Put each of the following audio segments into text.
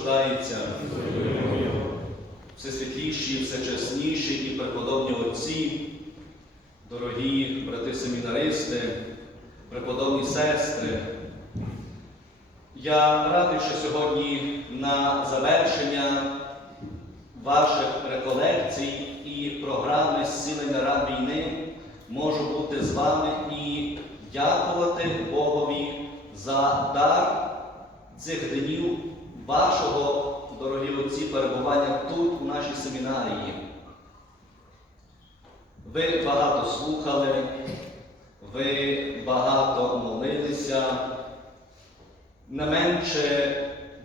рождається. Всесвітліші, всечесніші і преподобні отці, дорогі брати семінаристи, преподобні сестри. Я радий, що сьогодні на завершення ваших реколекцій і програми зцілення ран війни можу бути з вами і дякувати Богові за дар цих днів вашого, дорогі отці, перебування тут, у нашій семінарії. Ви багато слухали, ви багато молилися, не менше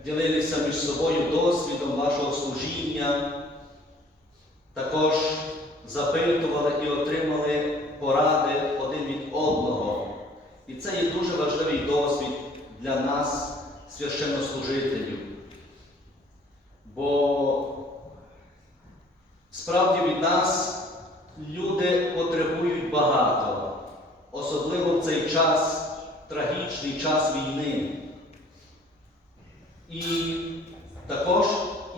ділилися між собою досвідом вашого служіння, також запитували і отримали поради один від одного. І це є дуже важливий досвід для нас, священнослужителів. Бо справді від нас люди потребують багато, особливо в цей час, трагічний час війни. І також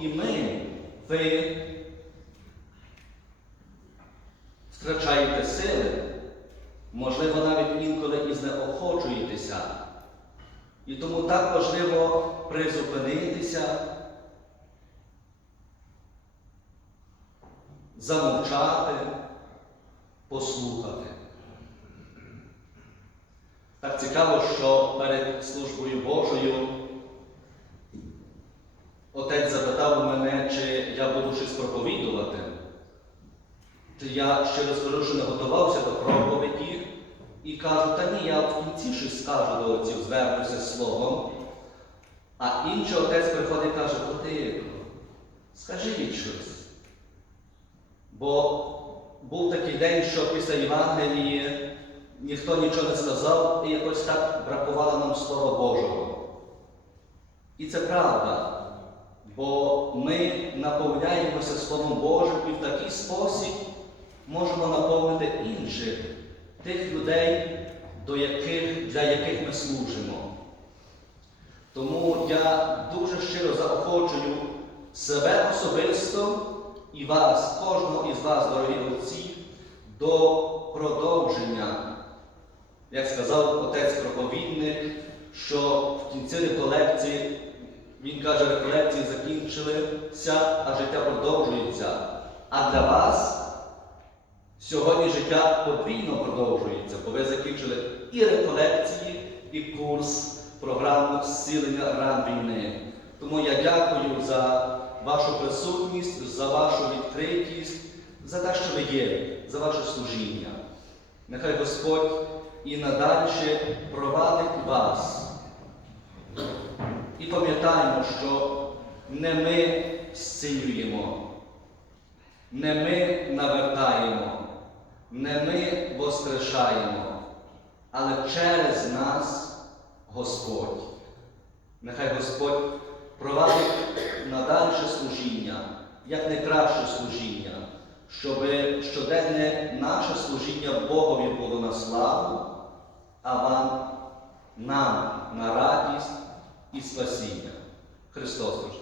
і ми, ви втрачаєте сили, можливо, навіть інколи і знеохочуєтеся. І тому так важливо призупинитися, замовчати, послухати. Так цікаво, що перед службою Божою отець запитав мене, чи я буду щось проповідувати. Я щиро скажу, що не готувався до проповіді і кажу, та ні, кінці щось скажу до отців, звернуся словом. А інший отець приходить і каже, Владико, скажи щось. Бо був такий день, що після Євангелії ніхто нічого не сказав, і якось так бракувало нам Слова Божого. І це правда. Бо ми наповняємося Словом Божим і в такий спосіб можемо наповнити інших, тих людей, до яких, для яких ми служимо. Тому я дуже щиро заохочую себе особисто і вас, кожного із вас, дорогі отці, до продовження, як сказав отець проповідник, що в кінці реколекції він каже, реколекції закінчилися, а життя продовжується. А для вас сьогодні життя подвійно продовжується, бо ви закінчили і реколекції, і курс програму зцілення ран війни. Тому я дякую за вашу присутність, за вашу відкритість, за те, що ви є, за ваше служіння. Нехай Господь і надалі провадить вас. І пам'ятаємо, що не ми зцілюємо, не ми навертаємо, не ми воскрешаємо, але через нас Господь. Нехай Господь провадить надальше служіння, як найкраще служіння, щоб щоденне наше служіння Богові було на славу, а вам, нам на радість і спасіння. Христос.